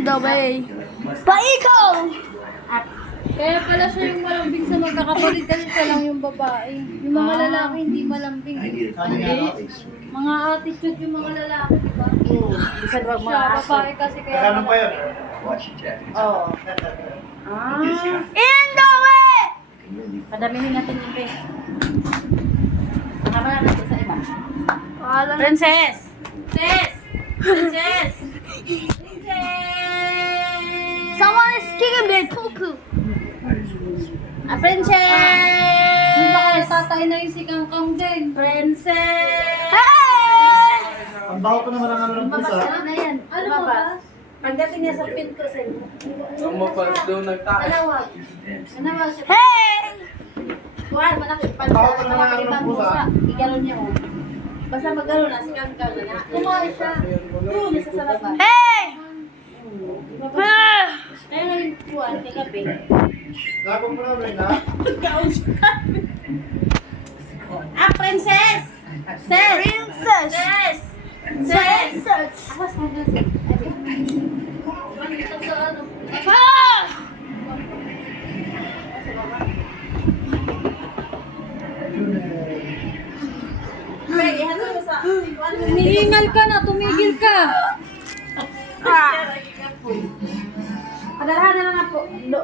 the way. Paikaw! Kaya pala siya yung malambing sa magkakapatid kasi siya lang yung babae. Yung mga lalaki hindi malambing. Mga attitude yung mga lalaki, di ba? Minsan wag Siya, babae kasi kaya Ano pa yun? Oo. Ah, In the way! padamihin natin yung pay. Nakabala natin sa iba. Pangalan. Princess! Princess! Princess! Someone is kicking me, Toku. Ah, Princess! Hindi ba kaya tatay na yung si Kangkang din? Princess! Hey! Ang baho pa naman ang ano ng pusa. Ano na yan? Ano Babas. ba? Pagdating niya sa pinto sa inyo. Lumapas doon nagtaas. Alawag. Ano ba siya? Hey! Kuhan, malaki. Pag Bawal pa naman ang nakakita ano ng mo pusa. sa, igano niya oh. Basta magano na, si Kangkang na na. Kumain siya. Doon, isa sa labas. Hey! Kaya na yung kuhan, kagabi. Lapag mo na rin ha? Ah, princess! Sis! Princess! Sis! Sis! Princess! Awas mo dun, sis. Ito sa ano? Ah! Pre, ihatid mo sa... Umiingal ka na, tumigil ka. Padalahan na lang nga po.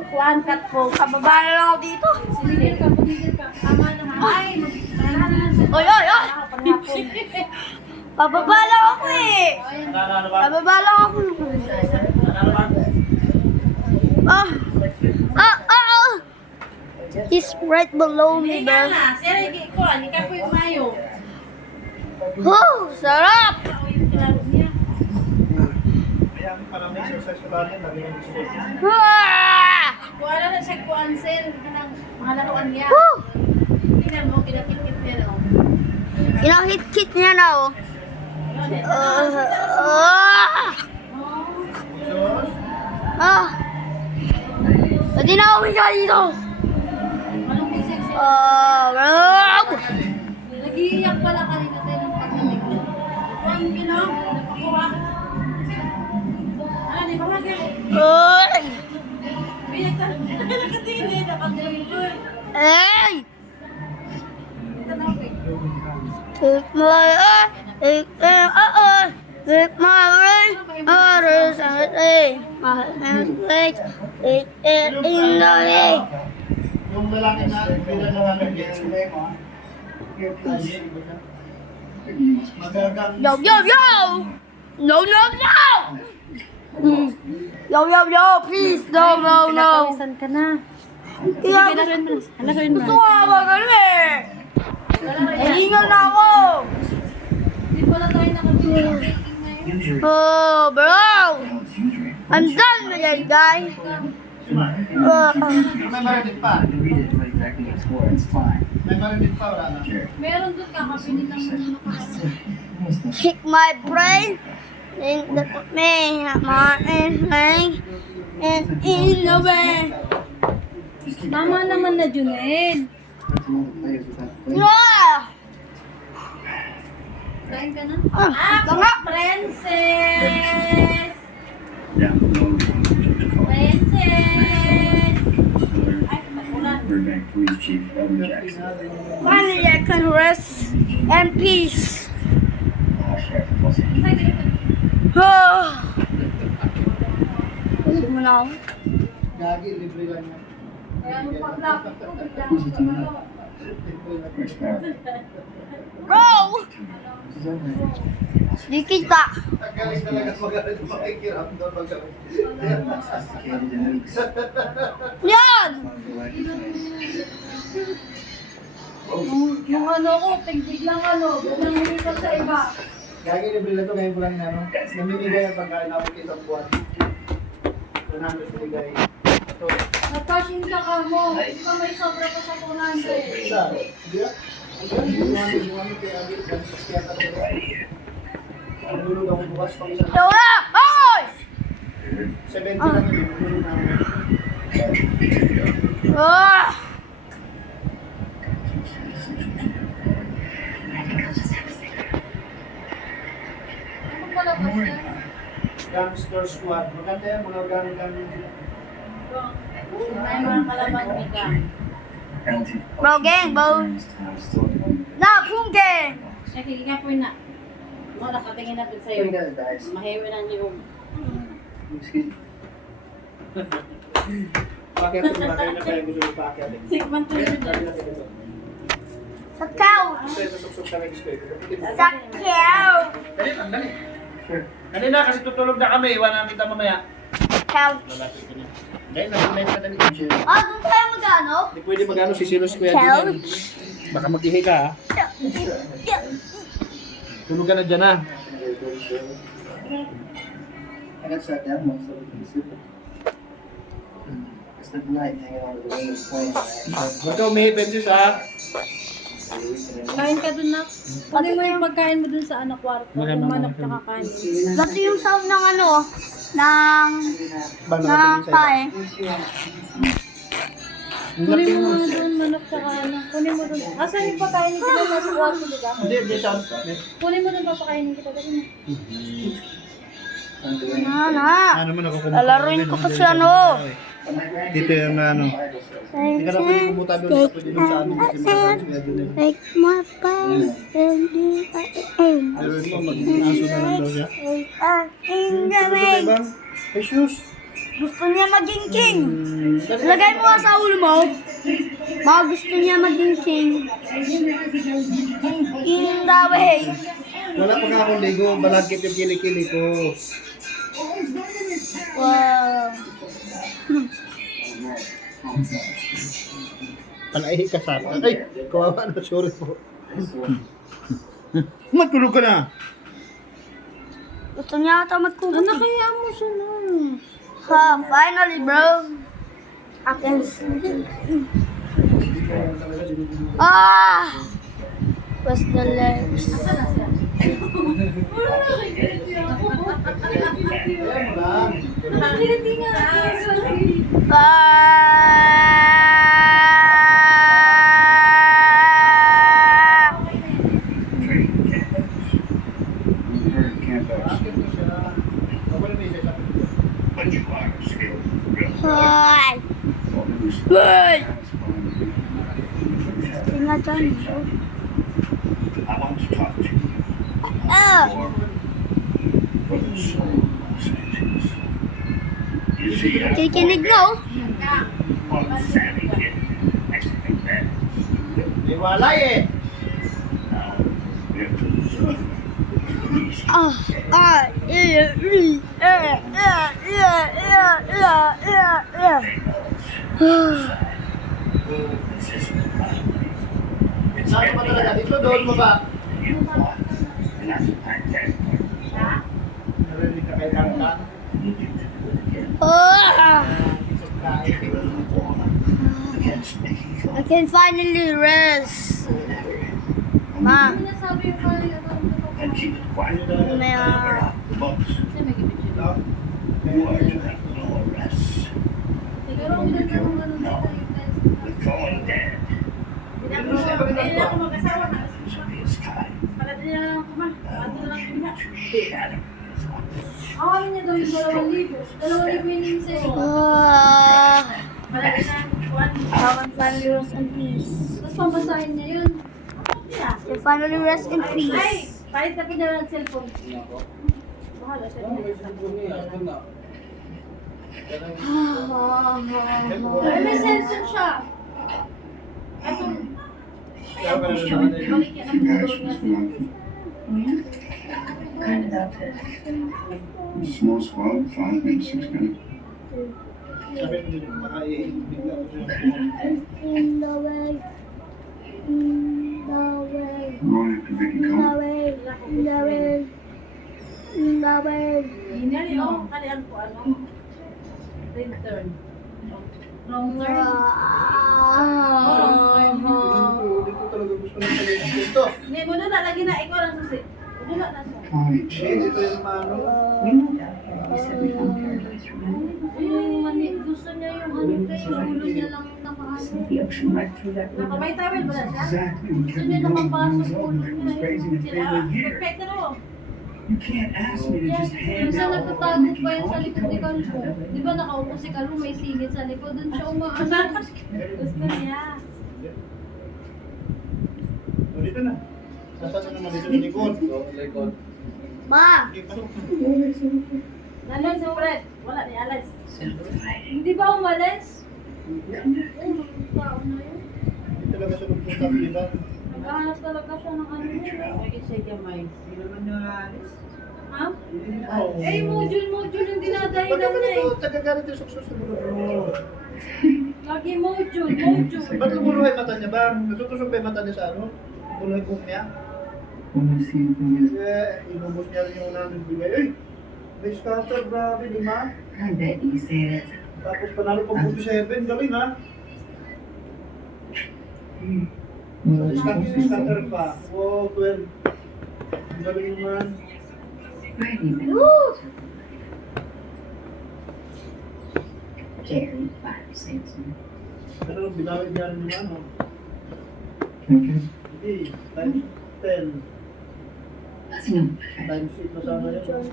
Kuhan, cut po. Kababa na lang ako dito. Tumigil ka, tumigil ka. Tama na ha. Ay, padalahan na lang siya. Oy, oy, oy! Paghapon. Pababa lang ako eh. Ano ba? Pababa lang ako. Ano ba? Ah! Ah! Ah! Ah! He's right below me, Hindi nga bro. na. Sir, kuhan, ikaw po yung mayo. Oh, sarap! Ikaw yung kinarog niya. Kaya para may exercise ka ba niya? Dami ng exercise. Ah! Kuha na siya kuhan, sir. Kanang mga laruan niya. Woo! Tingnan mo, kinakit-kit niya na. Inahit-kit niya na, oh. Ah! Pwede na ako higa dito. Malungkot sexy. Bro! Nag-iiyak pala kanina tayo ng pagdating niya. Kuhan, pinom. Napakuha. Ah, di ba magay? Ay! Pinagta. Nakatingin, nakatingin. Ay! Tanawin. Take my eye, take take my ring, others and say, my hands take it in the way. Yung lalaki na bilang ng ano magagang Yo, yo, yo! No, no, no! Yo, yo, yo, please, no, no, no. Pinapawisan ka na. Kaya Laruin mo. Laruin mo. gusto ko nga magaling eh. Nahingal na ako. Hindi pala tayo nakabili ng baking ngayon. Oh, bro! I'm done with that guy. may marinig pa. May marinig pa wala na. Meron doon kakabili ng Kick my brain in the me, my thing, and in the way. Tama naman na Junel. Ah! Kain ka na? Ah, Tanga! princess! Princess! Ay, magulan. Burbank Police Chief Elmer Jackson. Finally, I can rest and peace. Ah! Gusto mo na ako? Gagi, libre lang yan. Kaya nung paglapit ko, bigla Who's the ako team ano. now? Where's Farrell? Bro! Di kita. Ang galing talaga magaling makikiramdam magaling. Sophisticated and nukes. Yan! Yung ano ko, tigdig lang ano, biglang lumipat sa iba. Gagi, libre lang ito. Ngayon ko lang inano. Namimigay ang pagkain namin isang buwan. 100 binigay. Ito. Nag-cash in ka ka mo. Di ba may sobra pa sa 400? Isa. Hindi ah. Ang buwan kaya agad. Ang sasyata ko. Ang bulog ako bukas pang isang. Ito na! Hoy! 70 lang yun. Bulog namin. Ah! Ano pala kasi? Gangster Squad. Maganda yan, mga organo-organo sila. May mga kalaban ni Gang. Penalty. Bro, gang, bro. Na, boom gang. Ay, kaya po na. Mo nakatingin na pud sa'yo. Mahiwi na niyo. Excuse me. Bakit ito na kayo na kayo gusto yung packet? Sigman to yun. Sa couch. Kasi susuk-suk sa next week. Sa couch. Dali lang, dali. Kanina kasi tutulog na kami, iwanan kita mamaya. Couch. Lalapit ko na. Dahil nag-live ka dali. Ah, doon tayo magano? Hindi pwede mag-ano si Silos Kuya Junel. Baka mag-ihi ka ha. Tulog ka na dyan ha. I got sat down once so we can sit there. It's the light hanging onto the wing of the plane. Huwag ka umihi, Bensis ha. Kain ka dun na. Kunin mo yung pagkain mo dun sa kwarto. Yung manok tsaka kanin. Ba't yung sound ng ano? Ng... Ba, ng nakatingin sa'yo. pae? Kunin mo nga dun manok tsaka Kunin mo dun. Asan yung pagkainin kita nasa kwarto, di ba? Hindi, sound. Kunin mo dun papakainin kita. Dali mo. Na. Ano mo nakukumutabi? Lalaruin ko kasi ano. Dito yung ano. Hindi ka na pwede kumutabi sa pwede dun sa amin kasi mag-around Kuya Junel. Like my pain and Pero ito, mag-aso na lang daw siya. in the Ano ba way. bang? Jesus! Gusto niya maging king. Lagay mo nga sa ulo mo. Baka gusto niya maging king. In the way. Wala pa nga akong ligo, balagkit yung kilikili ko. Wow. Palaihi ka sa atin. Ay, kawawa na, sorry po. Matulog ka na. Gusto niya ata magkukuti. Kaya mo siya na. Ha, finally bro. I can sleep. Ah! What's the legs? Ah! We've heard campouts, but you are skilled. Hi! Hey! Tingnan dyan. I want to talk to you. Ah! For the soul of Los Angeles. You see, I Kikinig na oh. on Sandy Kid next to Big Ben. Di walay eh. Now, we have to lose. Ah! Ah! Yeah! Yeah! Yeah! Yeah! Yeah! Yeah! Yeah! This isn't my way. It's Saan ka ba talaga? Dito, doon mo ba? you want. And that's what I said. Narinig ka kay Kangkang. You need to do it again. Ah! Against Nicky I can finally rest. Ma, Sinasabi yung kanin and keep it quiet. may The books. Kasi may gibit yun. You are to have no arrests. Pero ang ganda ng ano dito yung test. With Colin dead, this will be his time. Paladin na lang ako ma. Paladin na lang ako ma. To shatter his life. Awalin niya daw yung 2,000. 2,000 yun yung sa'yo. Paladin na. I can finally rest in peace. Tapos pambasahin niya yun. I can finally rest in Ay! peace. Palit na po niya ng cellphone. Bahala siya. Ay, may cellphone siya. Ito. Balik yan ang phone niya. Small squad, 5, maybe 6 minutes. Sabi mo din, baka bigla ko siya. In the way. In the way. Going after Vicky In the Cole. way. In the way. In the way. Inali, oh, kalian po, ano? Return. Wrong turn. Hindi ko talaga gusto ng talagang ito. Hindi mo na lagi na ikaw lang susi. Wala na siya. Eh, ito yung ano. Yung gusto niya yung ano kayo, yung ulo niya lang yung nakaano. Nakamay tawel ba na siya? Exactly. Gusto niya nakapasok ulo niya. Sila, perfect na mo. You can't ask me to just hand Yung sa out nagtatago pa yan sa likod ni Kalbo. Di ba nakaupo si Kalbo, may singit sa likod. Doon siya umaano. Gusto niya. O, dito na. Nasaan na naman dito sa likod? Likod. Ma! Okay, pasok na. Nanay si Fred. Wala ni Alex. Hindi ba umalis? Tao na yun. Hindi talaga siya magpunta, di ba? Naghahanap talaga siya ng ano yun. Ha? Oo. Eh, module yung dinadahilan Ba't naman niya eh. ito? Tagagalit yung suksos sa mulo. Lagi module. Ba't lumuluhay mata niya ba? Natutusok ba yung mata niya sa ano? Buluhay buhok niya? Eh, inubos niya rin yung unang bigay. Uy! May scatter, grabe, di ba? I bet you say it. Tapos panalo pa 47, galing ha? Scatter pa. Wow, 12. Ang galing naman. Where have you been? Jerry, 5 cents. Pero binawi niya rin yung ano. Hindi, times 10. That's no Times 8 na sana yun.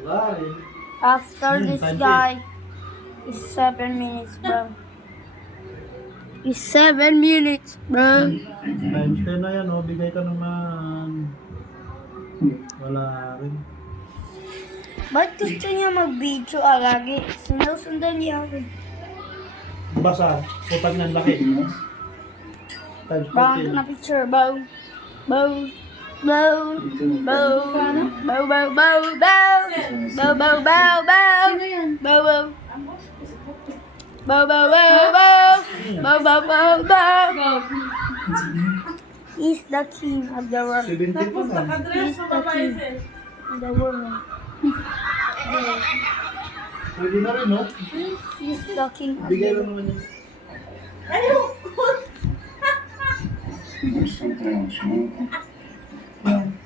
Wala eh. After this Time guy is 7 minutes, bro. Is 7 minutes, bro. Times 10 na yan, oh. Bigay ka naman. Wala rin. Ba't gusto niya mag-video lagi? Sinusundan niya ako. Basa. Putang ng laki. Times Bang 14. na picture, bow. Bow. Bow. Bow. Bow, bow, bow, bow. Bow, bow, bow, bow. Sino yan? Bow, bow. Bow, bow, bow, bow. Bow, bow, bow, bow. He's the king of the world. 17 pa na. He's the king of the world. Pwede na rin, no? He's the king of Bigay the lang world. naman yun. There's something else, man.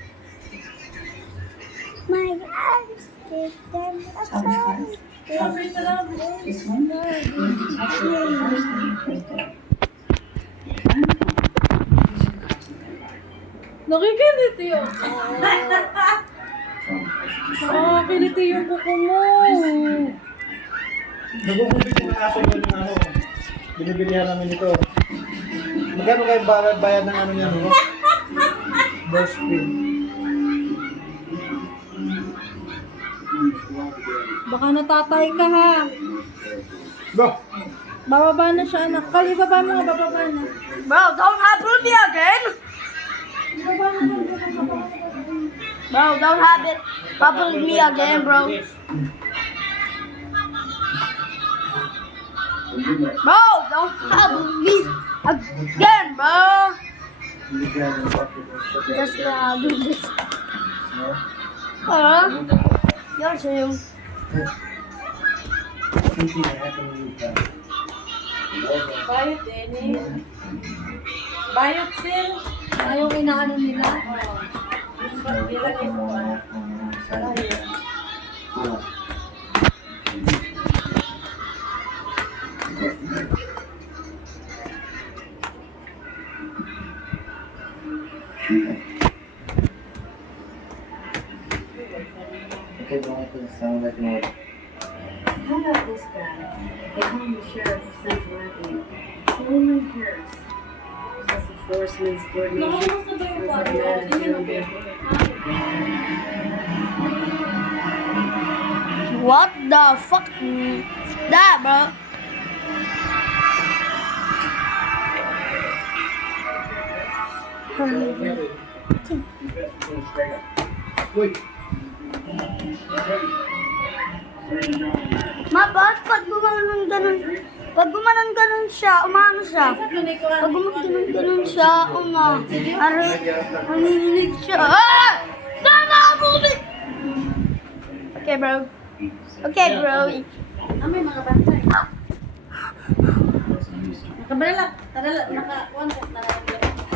My eyes, give them a song. This one? Nakikiliti yun. So, I should just Nakakiliti yung kuko mo. Nagugupit yung aso yun yung ano. Binibilihan namin ito. Magkano kayo bayad ng ano niya, no? Best spin. Baka natatay ka ha. Ba? Bababa na siya anak. Kali, baba mo nga, bababa na. Bro, don't happen me again. Bababa na. Bro, don't have it happen with me again, bro. Bro, don't happen with me again, bro. Just do this. You're saying. Bayot din eh. Bayot sir. Ayaw inaano nila. Nilagay mo ba? How about this guy? They call him the sheriff of Central Avenue. Roman Harris. Plus enforcement's coordination. Nakamusta ba yung Looks like kwarto? a man is Hindi na doing good. What the fuck is that, bro? Uy! Ma, bakit pag gumanon ganun? Pag gumanon ganun siya, umano siya. Pag gumanon ganun siya, nanginig siya. Ah! Tama ako! Okay, bro. Okay, bro. May mga bantay. Nakabalala. Naka-one ka.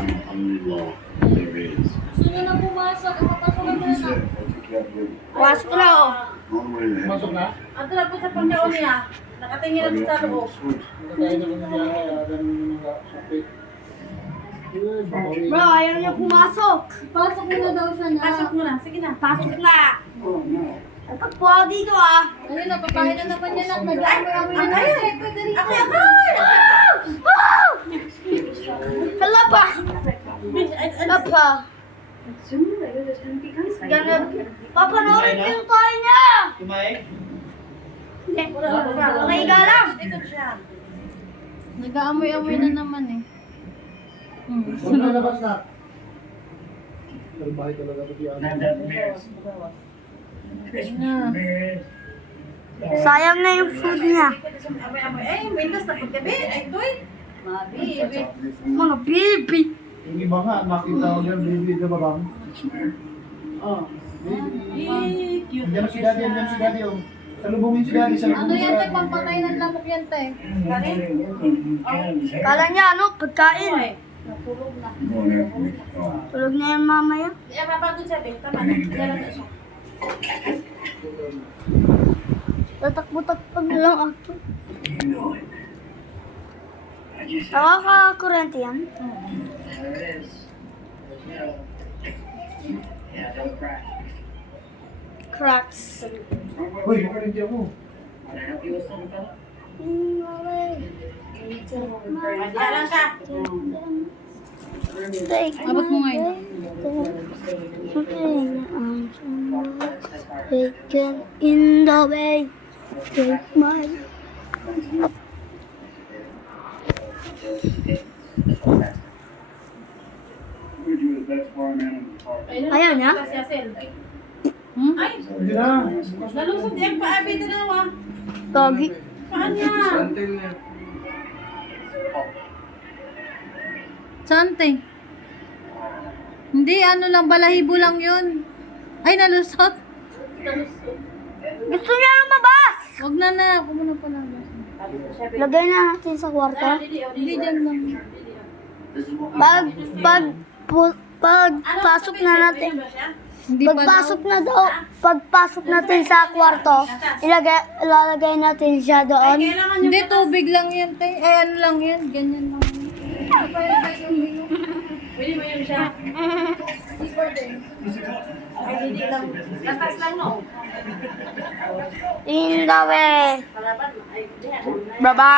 I'm only law there is. Gusto niya na pumasok. Ipapasok mo na. Wasp ko na ako. One way to Masok na? Ang tulad po sa pangyaon niya. Nakatingin na sa loob. Kaya na kung nangyari, ganun yung mga sapi. Bro, ayaw niya pumasok. Pasok mo na daw siya na. Pasok mo na. Sige na. Pasok na. Nagkakpo ako dito ah. Ayun, napapahin na naman yan. Nag-aamoy-amoy na naman. Ako. Hala pa. Hala pa. But sooner or later, there's going to be gunfight. Ganun. Papanoorin ko yung toy niya. Kumain? Makiga lang. Nag-aamoy-amoy na naman eh. Huwag na labas na. Salbahe talaga ito si Ana. Sayang na yung food niya. Amoy-amoy. Eh, windows na paggabi. Ay, doy. Mabibi. Mga baby. Yung iba nga, nakita ko dyan, baby, di ba bang? Oh. Baby. Andiyan si Daddy, andiyan si Daddy. Oh. Salubungin si Daddy, Ano salubungin si yan, te? Daddy. Pampatay ng lamok yan, te. Kala niya ano, pagkain. Natulog na. Tulog na yan mamaya. Eh, mapagod sabi. Tama na. Dala na siya. Tatakbo-takpag na lang ako. Nakaka-kurente yan. Cracks. Uy, makarin di ako. Dala ka. Abot mo ngayon. Taken in the way. Take my... Ayaw niya? Kasi asin. Hmm? Ay, Hindi na. nalusog yan pa. Abi, dalawa. Doggy. Saan yan? Santin na. Saan, te? Hindi, ano lang, balahibo lang yun. Ay, nalusot. Gusto niya lumabas! Wag na, ako muna pala. Lagay na natin sa kwarto. Hindi, dyan lang. Pagpasok na natin. Hindi pa daw. Pagpasok natin sa kwarto, ilalagay natin siya doon. Kailangan Hindi, tubig lang yan, te. Ay, ano lang yan, ganyan lang. Pwede mo yun siya. Ay, hindi lang. Lakas lang, no? In the way. Kalaban, ay, hindi. Baba!